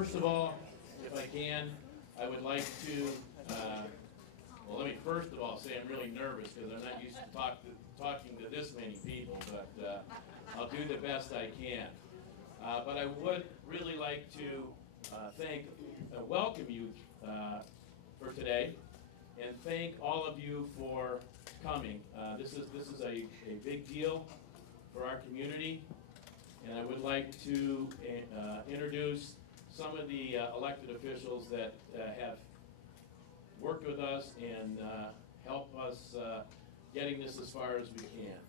First of all, if I can, I would like to, well, let me first of all say I'm really nervous because I'm not used to talking to this many people, but I'll do the best I can. But I would really like to welcome you for today and thank all of you for coming. This is a big deal for our community, and I would like to introduce some of the elected officials that have worked with us and help us getting this as far as we can.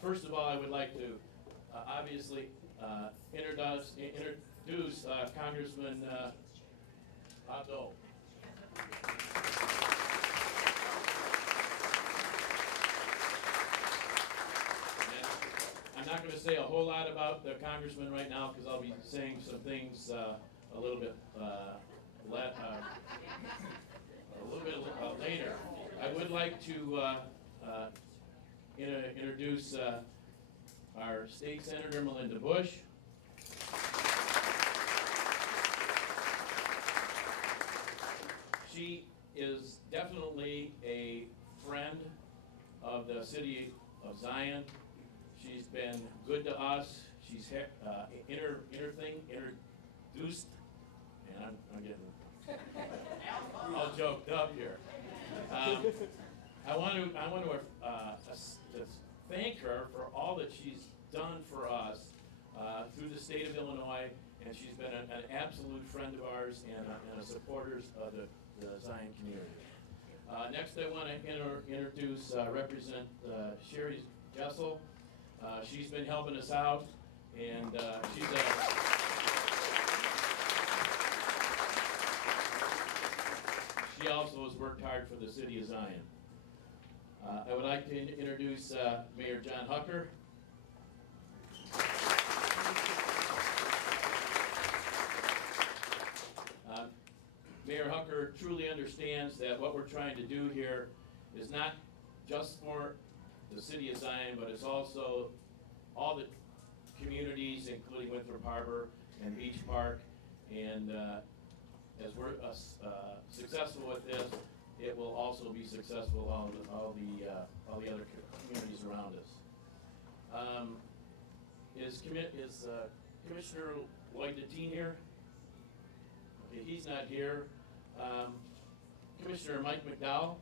First of all, I would like to obviously introduce Congressman Otto. I'm not going to say a whole lot about the congressman right now because I'll be saying some things a little bit later. I would like to introduce our state senator Melinda Bush. She is definitely a friend of the city of Zion. She's been good to us. She's introduced, and I'm getting all joked up here. I want to thank her for all that she's done for us through the state of Illinois, and she's been an absolute friend of ours and a supporter of the Zion community. Next, I want to introduce Representative Sherry Jessel. She's been helping us out, and she also has worked hard for the city of Zion. I would like to introduce Mayor John Hucker. Mayor Hucker truly understands that what we're trying to do here is not just for the city of Zion, but it's also all the communities, including Winthrop Harbor and Beach Park. And as we're successful with this, it will also be successful all the other communities around us. Is Commissioner Lloyd Deteen here? Okay, he's not here. Commissioner Mike McDowell.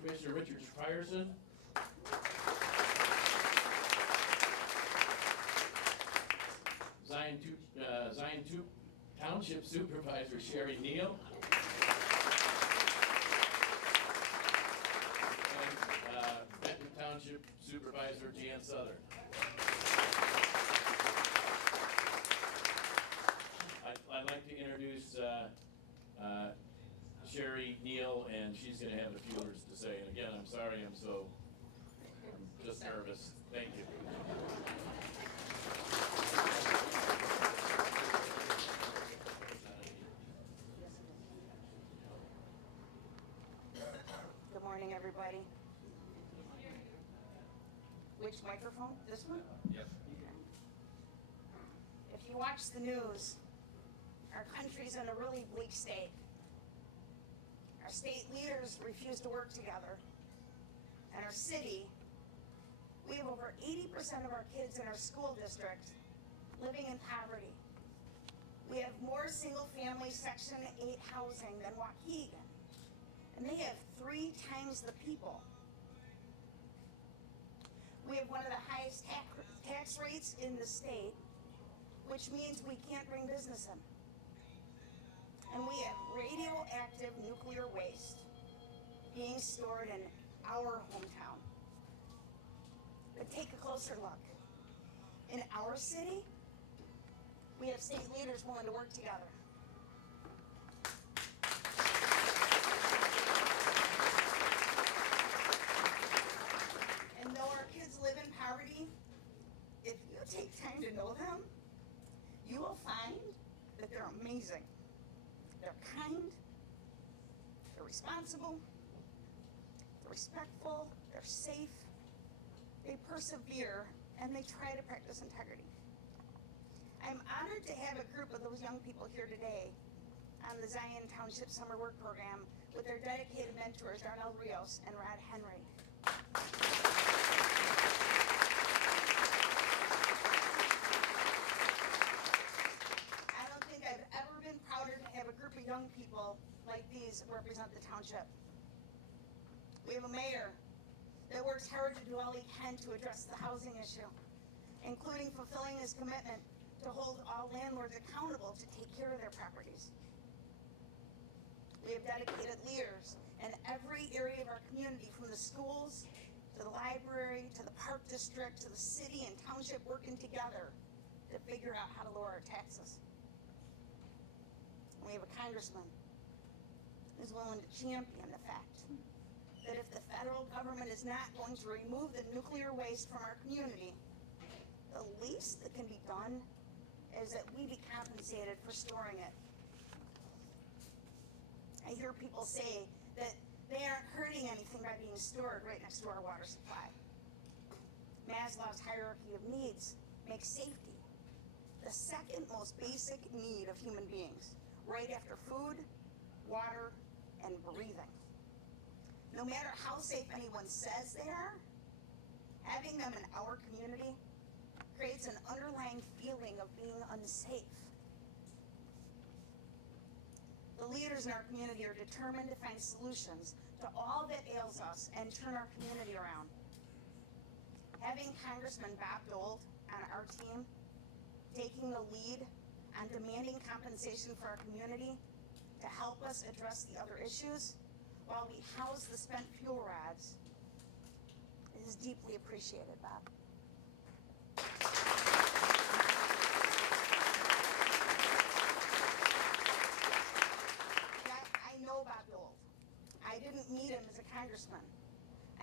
Commissioner Richard Frierson. Zion 2 Township Supervisor Sherry Neal. And Benton Township Supervisor Jan Southern. I'd like to introduce Sherry Neal, and she's going to have a few words to say. And again, I'm sorry, I'm just nervous. Thank you. Good morning, everybody. Which microphone? This one? Yep. Okay. If you watch the news, our country's in a really bleak state. Our state leaders refuse to work together. And our city, we have over 80% of our kids in our school district living in poverty. We have more single-family Section 8 housing than Waukegan, and they have 3 times the people. We have one of the highest tax rates in the state, which means we can't bring business in. And we have radioactive nuclear waste being stored in our hometown. But take a closer look. In our city, we have state leaders willing to work together. And though our kids live in poverty, if you take time to know them, you will find that they're amazing. They're kind, they're responsible, they're respectful, they're safe, they persevere, and they try to practice integrity. I'm honored to have a group of those young people here today on the Zion Township Summer Work Program with their dedicated mentors, Darnell Rios and Rod Henry. I don't think I've ever been prouder to have a group of young people like these represent the township. We have a mayor that works hard to do all he can to address the housing issue, including fulfilling his commitment to hold all landlords accountable to take care of their properties. We have dedicated leaders in every area of our community, from the schools to the library to the park district to the city and township, working together to figure out how to lower our taxes. We have a congressman who's willing to champion the fact that if the federal government is not going to remove the nuclear waste from our community, the least that can be done is that we be compensated for storing it. I hear people say that they aren't hurting anything by being stored right next to our water supply. Maslow's hierarchy of needs makes safety the second most basic need of human beings, right after food, water, and breathing. No matter how safe anyone says they are, having them in our community creates an underlying feeling of being unsafe. The leaders in our community are determined to find solutions to all that ails us and turn our community around. Having Congressman Bob Dole on our team, taking the lead on demanding compensation for our community to help us address the other issues while we house the spent fuel rods, is deeply appreciated, Bob. I know Bob Dole. I didn't meet him as a congressman.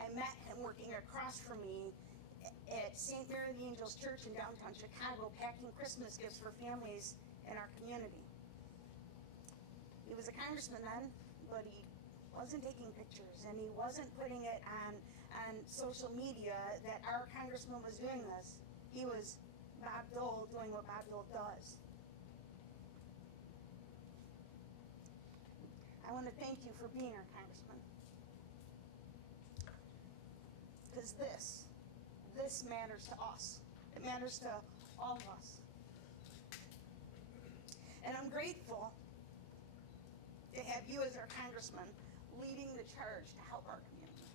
I met him working across from me at St. Mary of the Angels Church in downtown Chicago, packing Christmas gifts for families in our community. He was a congressman then, but he wasn't taking pictures and he wasn't putting it on social media that our congressman was doing this. He was Bob Dole doing what Bob Dole does. I want to thank you for being our congressman. Because this matters to us. It matters to all of us. And I'm grateful to have you as our congressman leading the charge to help our community.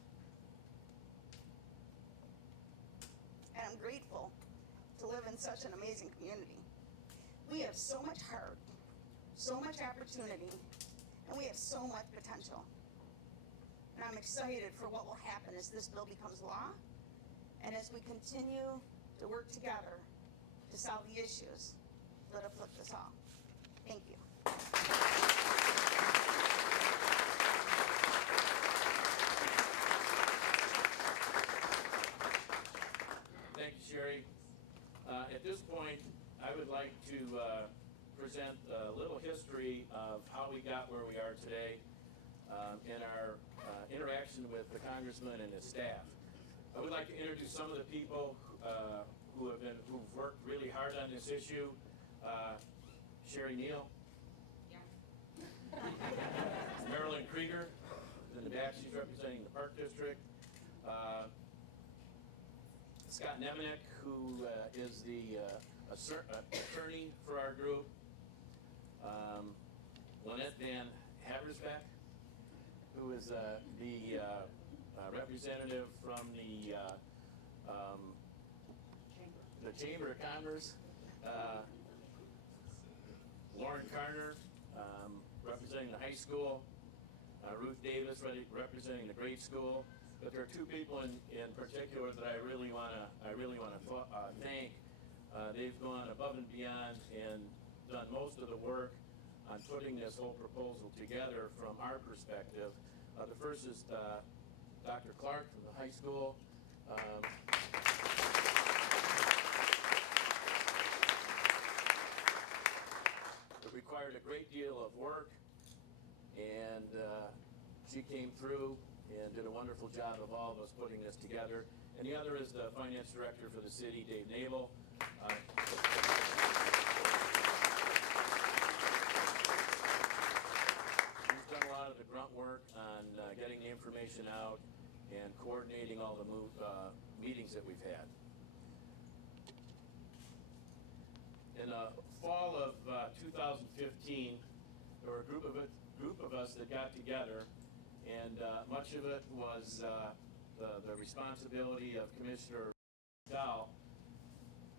And I'm grateful to live in such an amazing community. We have so much heart, so much opportunity, and we have so much potential. And I'm excited for what will happen as this bill becomes law and as we continue to work together to solve the issues that afflict us all. Thank you. Thank you, Sherry. At this point, I would like to present a little history of how we got where we are today in our interaction with the congressman and his staff. I would like to introduce some of the people who've worked really hard on this issue. Sherry Neal. Yeah. Marilyn Krieger, in the back, she's representing the Park District. Scott Nemenek, who is the attorney for our group. Lynette Van Haversbeck, who is the representative from the Chamber of Commerce. Lauren Carter, representing the high school. Ruth Davis, representing the grade school. But there are two people in particular that I really want to thank. They've gone above and beyond and done most of the work on putting this whole proposal together from our perspective. The first is Dr. Clark from the high school. It required a great deal of work, and she came through and did a wonderful job of all of us putting this together. and the other is the finance director for the city, Dave Nabel. He's done a lot of the grunt work on getting the information out and coordinating all the meetings that we've had. In the fall of 2015, there were a group of us that got together, and much of it was the responsibility of Commissioner Dow,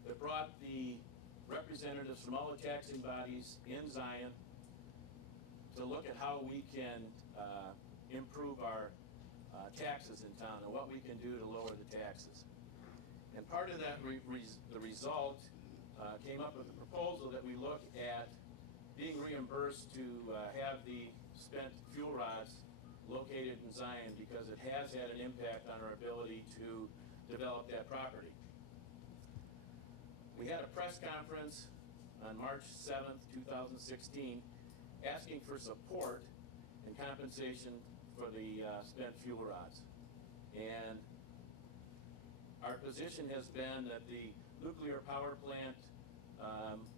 that brought the representatives from all the taxing bodies in Zion to look at how we can improve our taxes in town and what we can do to lower the taxes. And part of that, the result came up with a proposal that we look at being reimbursed to have the spent fuel rods located in Zion, because it has had an impact on our ability to develop that property. We had a press conference on March 7th, 2016, asking for support and compensation for the spent fuel rods. And our position has been that the nuclear power plant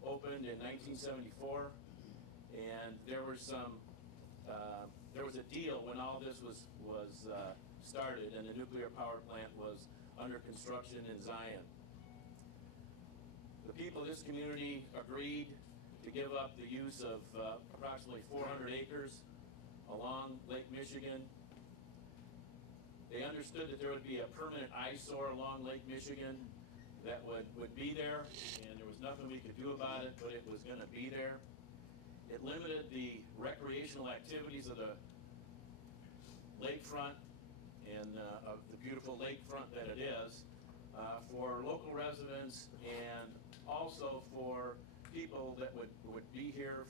opened in 1974, and there was a deal when all this was started, and the nuclear power plant was under construction in Zion. The people of this community agreed to give up the use of approximately 400 acres along Lake Michigan. They understood that there would be a permanent eyesore along Lake Michigan that would be there, and there was nothing we could do about it, but it was going to be there. It limited the recreational activities of the lakefront and of the beautiful lakefront that it is for local residents, and also for people that would be here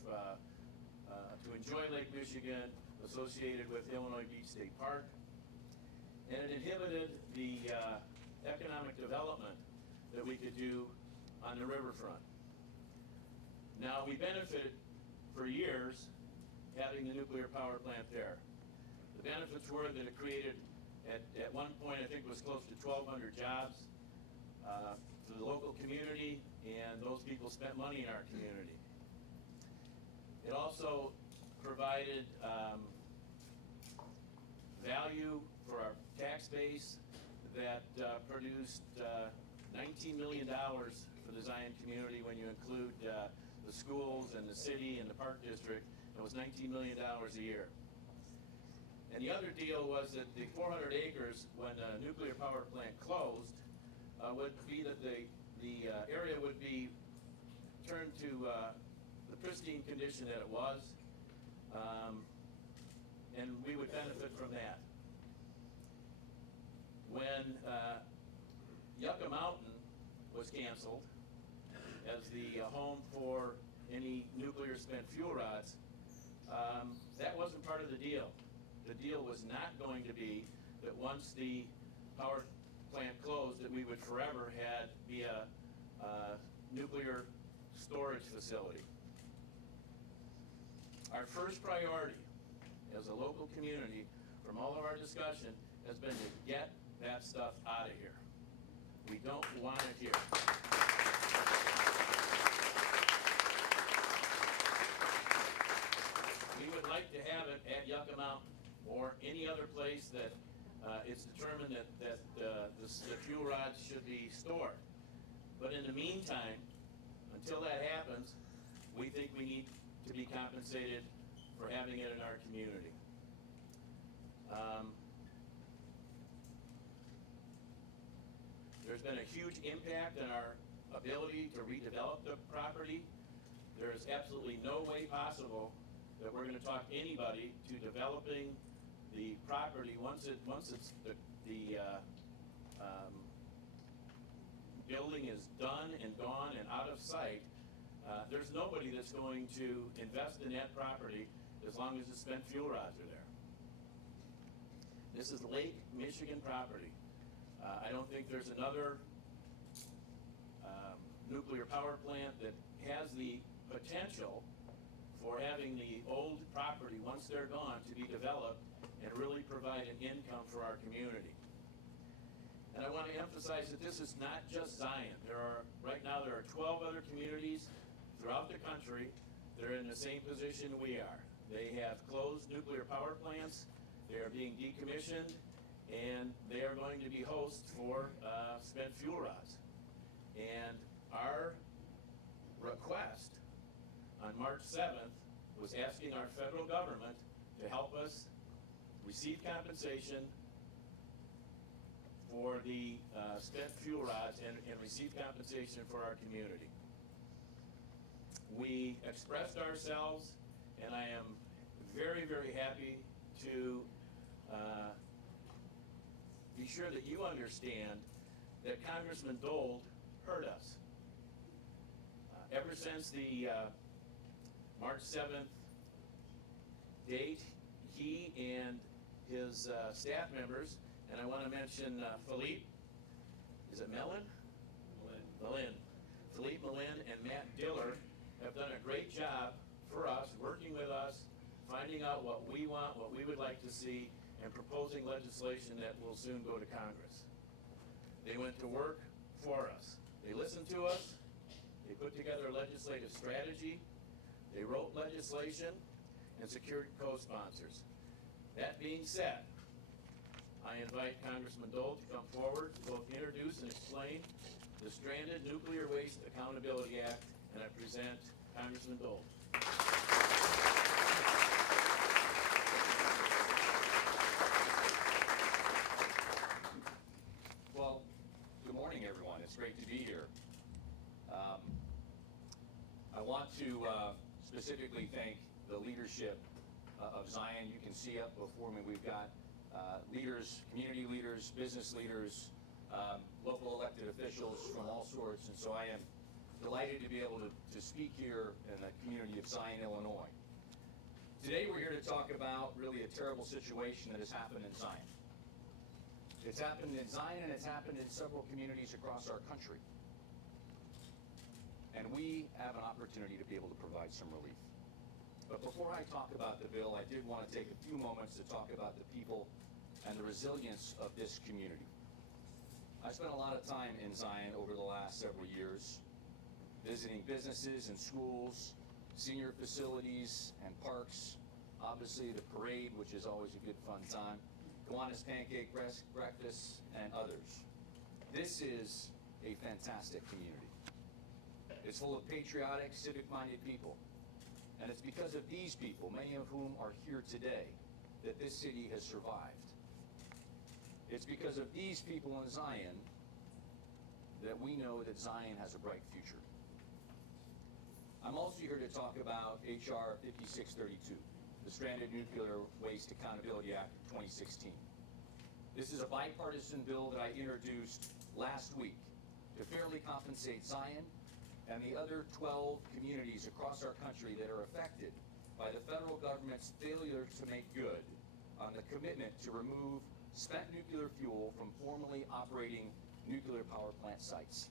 to enjoy Lake Michigan associated with Illinois Beach State Park. And it inhibited the economic development that we could do on the riverfront. Now, we benefited for years having the nuclear power plant there. The benefits were that it created, at one point, I think it was close to 1,200 jobs for the local community, and those people spent money in our community. It also provided value for our tax base that produced $19 million for the Zion community when you include the schools and the city and the park district. It was $19 million a year. And the other deal was that the 400 acres, when the nuclear power plant closed, would be that the area would be turned to the pristine condition that it was, and we would benefit from that. When Yucca Mountain was canceled as the home for any nuclear spent fuel rods, that wasn't part of the deal. The deal was not going to be that once the power plant closed that we would forever be a nuclear storage facility. Our first priority as a local community from all of our discussion has been to get that stuff out of here. We don't want it here. We would like to have it at Yucca Mountain or any other place that it's determined that the fuel rods should be stored. But in the meantime, until that happens, we think we need to be compensated for having it in our community. There's been a huge impact on our ability to redevelop the property. There is absolutely no way possible that we're going to talk anybody to developing the property once it's the building is done and gone and out of sight. There's nobody that's going to invest in that property as long as the spent fuel rods are there. This is Lake Michigan property. I don't think there's another nuclear power plant that has the potential for having the old property, once they're gone, to be developed and really provide an income for our community. And I want to emphasize that this is not just Zion. Right now there are 12 other communities throughout the country that are in the same position we are. They have closed nuclear power plants, they are being decommissioned, and they are going to be hosts for spent fuel rods. And our request on March 7th was asking our federal government to help us receive compensation for the spent fuel rods and receive compensation for our community. We expressed ourselves, and I am very, very happy to be sure that you understand that Congressman Dole heard us. Ever since the March 7th date, he and his staff members, and I want to mention Philippe, is it Mellon? Mellin. Philippe Mellin and Matt Diller have done a great job for us, working with us, finding out what we want, what we would like to see, and proposing legislation that will soon go to Congress. They went to work for us. They listened to us. They put together a legislative strategy. They wrote legislation and secured co-sponsors. That being said, I invite Congressman Dole to come forward to both introduce and explain the Stranded Nuclear Waste Accountability Act, and I present Congressman Dole. Well, good morning, everyone. It's great to be here. I want to specifically thank the leadership of Zion. You can see up before me, we've got leaders, community leaders, business leaders, local elected officials from all sorts, and so I am delighted to be able to speak here in the community of Zion, Illinois. Today we're here to talk about really a terrible situation that has happened in Zion. It's happened in Zion, and it's happened in several communities across our country. And we have an opportunity to be able to provide some relief. But before I talk about the bill, I did want to take a few moments to talk about the people and the resilience of this community. I spent a lot of time in Zion over the last several years, visiting businesses and schools, senior facilities and parks, obviously the parade, which is always a good fun time, Kiwanis Pancake Breakfast, and others. This is a fantastic community. It's full of patriotic, civic-minded people. And it's because of these people, many of whom are here today, that this city has survived. It's because of these people in Zion that we know that Zion has a bright future. I'm also here to talk about H.R. 5632, the Stranded Nuclear Waste Accountability Act of 2016. This is a bipartisan bill that I introduced last week to fairly compensate Zion and the other 12 communities across our country that are affected by the federal government's failure to make good on the commitment to remove spent nuclear fuel from formerly operating nuclear power plant sites.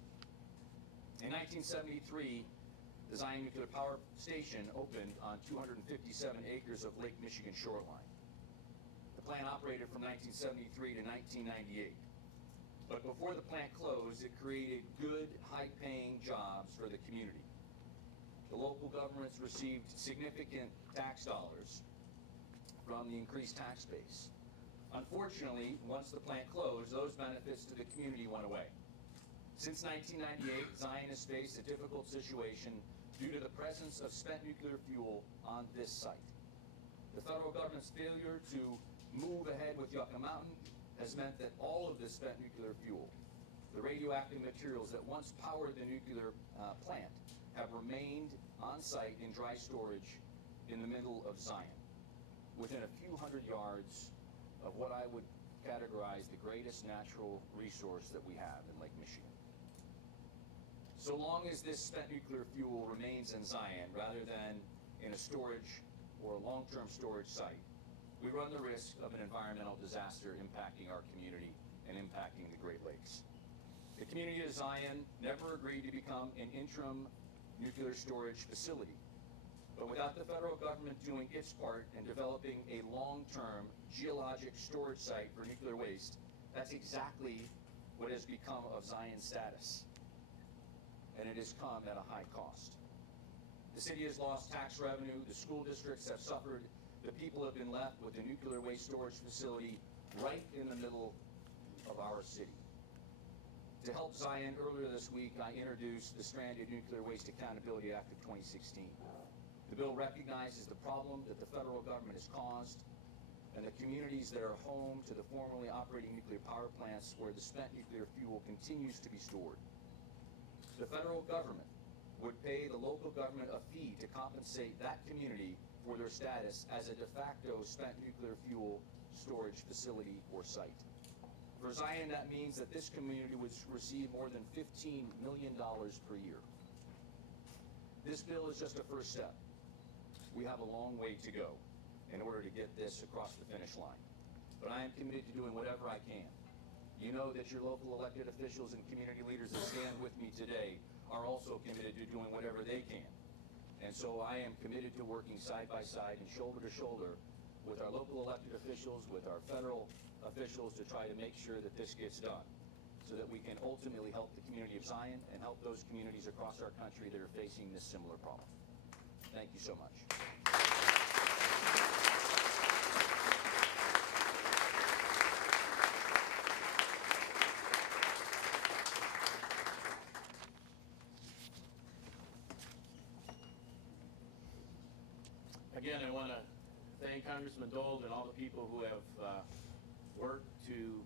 In 1973, the Zion Nuclear Power Station opened on 257 acres of Lake Michigan shoreline. The plant operated from 1973 to 1998. But before the plant closed, it created good, high-paying jobs for the community. The local governments received significant tax dollars from the increased tax base. Unfortunately, once the plant closed, those benefits to the community went away. Since 1998, Zion has faced a difficult situation due to the presence of spent nuclear fuel on this site. The federal government's failure to move ahead with Yucca Mountain has meant that all of this spent nuclear fuel, the radioactive materials that once powered the nuclear plant, have remained on site in dry storage in the middle of Zion, within a few hundred yards of what I would categorize the greatest natural resource that we have in Lake Michigan. So long as this spent nuclear fuel remains in Zion rather than in a storage or a long-term storage site, we run the risk of an environmental disaster impacting our community and impacting the Great Lakes. The community of Zion never agreed to become an interim nuclear storage facility. But without the federal government doing its part in developing a long-term geologic storage site for nuclear waste, that's exactly what has become of Zion's status, and it has come at a high cost. The city has lost tax revenue, the school districts have suffered, the people have been left with a nuclear waste storage facility right in the middle of our city. To help Zion, earlier this week, I introduced the Stranded Nuclear Waste Accountability Act of 2016. The bill recognizes the problem that the federal government has caused and the communities that are home to the formerly operating nuclear power plants where the spent nuclear fuel continues to be stored. The federal government would pay the local government a fee to compensate that community for their status as a de facto spent nuclear fuel storage facility or site. For Zion, that means that this community would receive more than $15 million per year. This bill is just a first step. We have a long way to go in order to get this across the finish line. But I am committed to doing whatever I can. You know that your local elected officials and community leaders that stand with me today are also committed to doing whatever they can. And so I am committed to working side by side and shoulder to shoulder with our local elected officials, with our federal officials to try to make sure that this gets done so that we can ultimately help the community of Zion and help those communities across our country that are facing this similar problem. Thank you so much. Again, I want to thank Congressman Dole and all the people who have worked to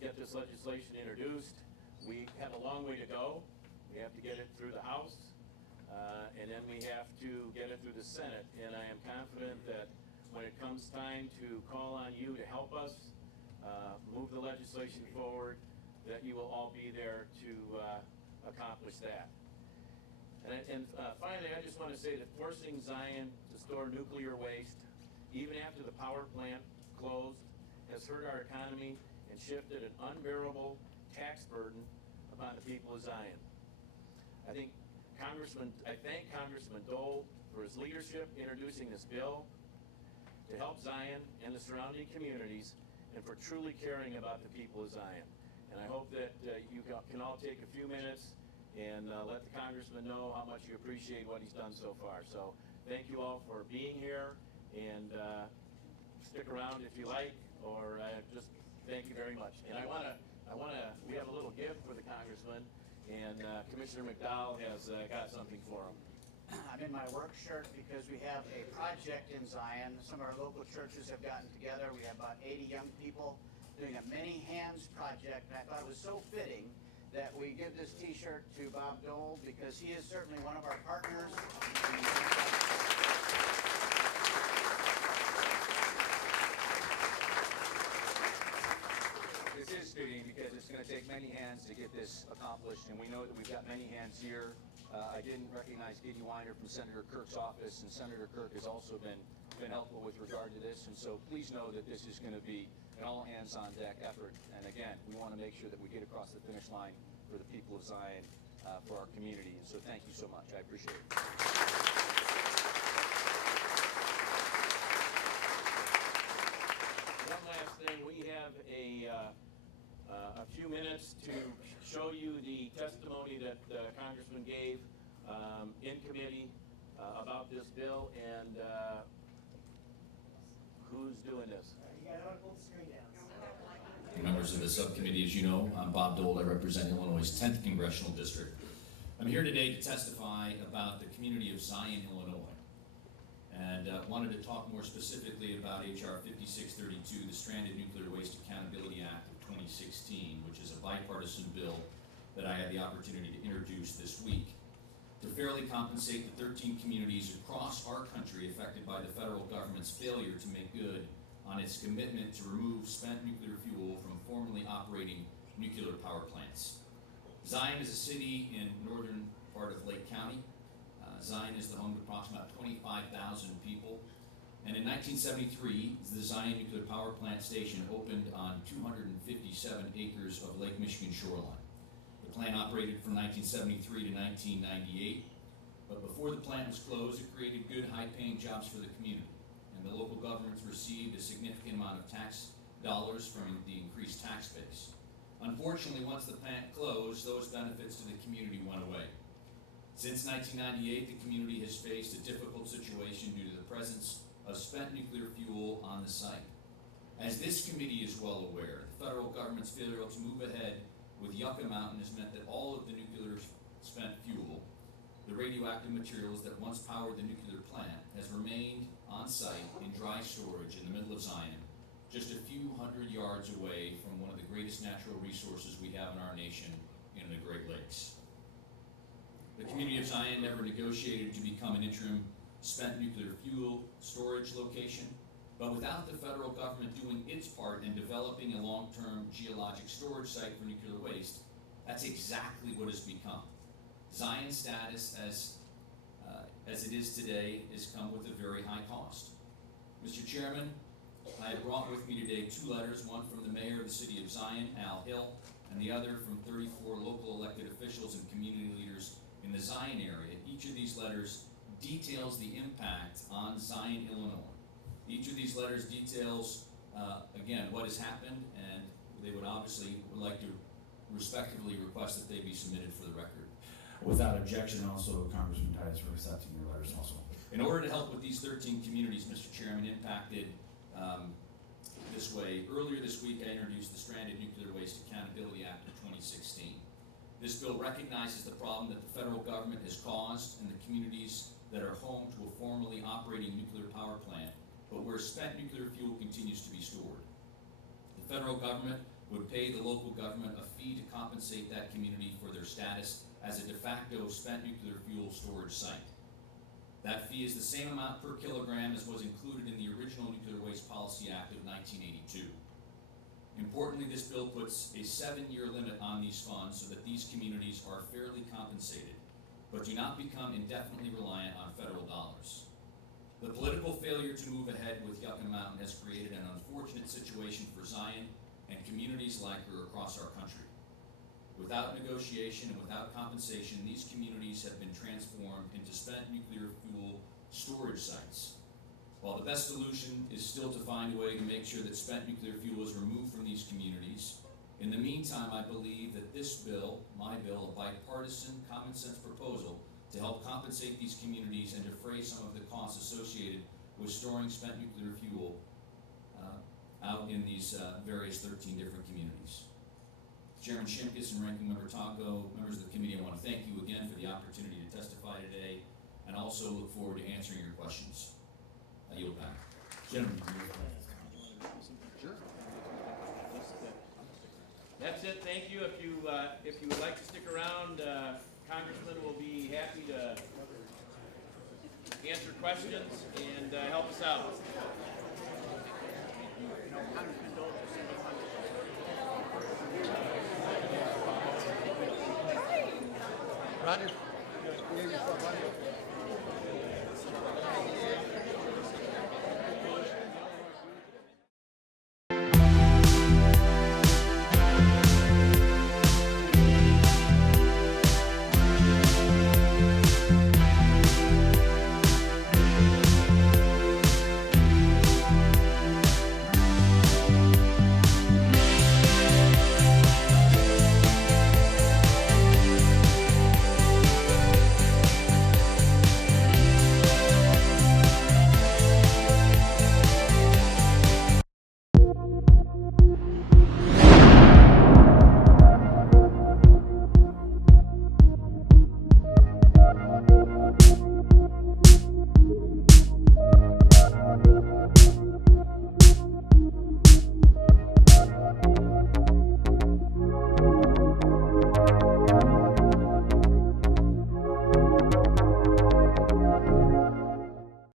get this legislation introduced. We have a long way to go. We have to get it through the House, and then we have to get it through the Senate. And I am confident that when it comes time to call on you to help us move the legislation forward, that you will all be there to accomplish that. And finally, I just want to say that forcing Zion to store nuclear waste, even after the power plant closed, has hurt our economy and shifted an unbearable tax burden upon the people of Zion. I thank Congressman Dole for his leadership introducing this bill to help Zion and the surrounding communities, and for truly caring about the people of Zion. And I hope that you can all take a few minutes and let the congressman know how much you appreciate what he's done so far. So thank you all for being here, and stick around if you like, or just thank you very much. And we have a little gift for the congressman, and Commissioner McDowell has got something for him. I'm in my work shirt because we have a project in Zion. Some of our local churches have gotten together. We have about 80 young people doing a Many Hands project, and I thought it was so fitting that we give this t-shirt to Bob Dole because he is certainly one of our partners. This is fitting because it's going to take many hands to get this accomplished, and we know that we've got many hands here. I didn't recognize Katie Weiner from Senator Kirk's office, and Senator Kirk has also been helpful with regard to this, and so please know that this is going to be an all-hands-on-deck effort. And again, we want to make sure that we get across the finish line for the people of Zion, for our community. And so thank you so much. I appreciate it. One last thing, we have a few minutes to show you the testimony that the congressman gave in committee about this bill, and who's doing this? Members of the subcommittee, as you know, I'm Bob Dole. I represent Illinois' 10th Congressional District. I'm here today to testify about the community of Zion, Illinois, and wanted to talk more specifically about H.R. 5632, the Stranded Nuclear Waste Accountability Act of 2016, which is a bipartisan bill that I had the opportunity to introduce this week to fairly compensate the 13 communities across our country affected by the federal government's failure to make good on its commitment to remove spent nuclear fuel from formerly operating nuclear power plants. Zion is a city in northern part of Lake County. Zion is the home to approximately 25,000 people. And in 1973, the Zion Nuclear Power Plant Station opened on 257 acres of Lake Michigan shoreline. The plant operated from 1973 to 1998, but before the plant was closed, it created good, high-paying jobs for the community. And the local governments received a significant amount of tax dollars from the increased tax base. Unfortunately, once the plant closed, those benefits to the community went away. Since 1998, the community has faced a difficult situation due to the presence of spent nuclear fuel on the site. As this committee is well aware, the federal government's failure to move ahead with Yucca Mountain has meant that all of the nuclear spent fuel, the radioactive materials that once powered the nuclear plant, has remained on site in dry storage in the middle of Zion, just a few hundred yards away from one of the greatest natural resources we have in our nation, in the Great Lakes. The community of Zion never negotiated to become an interim spent nuclear fuel storage location, but without the federal government doing its part in developing a long-term geologic storage site for nuclear waste, that's exactly what it's become. Zion's status as it is today has come with a very high cost. Mr. Chairman, I have brought with me today 2 letters, one from the mayor of the city of Zion, Al Hill, and the other from 34 local elected officials and community leaders in the Zion area. Each of these letters details the impact on Zion, Illinois. Each of these letters details, again, what has happened, and they would like to respectively request that they be submitted for the record. Without objection, also, Congressman Titus, for accepting your letters also. In order to help with these 13 communities, Mr. Chairman, impacted this way, earlier this week I introduced the Stranded Nuclear Waste Accountability Act of 2016. This bill recognizes the problem that the federal government has caused in the communities that are home to a formerly operating nuclear power plant, but where spent nuclear fuel continues to be stored. The federal government would pay the local government a fee to compensate that community for their status as a de facto spent nuclear fuel storage site. That fee is the same amount per kilogram as was included in the original Nuclear Waste Policy Act of 1982. Importantly, this bill puts a 7-year limit on these funds so that these communities are fairly compensated, but do not become indefinitely reliant on federal dollars. The political failure to move ahead with Yucca Mountain has created an unfortunate situation for Zion and communities like her across our country. Without negotiation and without compensation, these communities have been transformed into spent nuclear fuel storage sites. While the best solution is still to find a way to make sure that spent nuclear fuel is removed from these communities, in the meantime, I believe that this bill, my bill, a bipartisan, common sense proposal to help compensate these communities and defray some of the costs associated with storing spent nuclear fuel out in these various 13 different communities. Chairman Shimkus and Ranking Member Tonko, members of the committee, I want to thank you again for the opportunity to testify today, and also look forward to answering your questions. I yield back. Gentlemen, That's it, thank you. If you would like to stick around, Congressman will be happy to answer questions and help us out. Roger.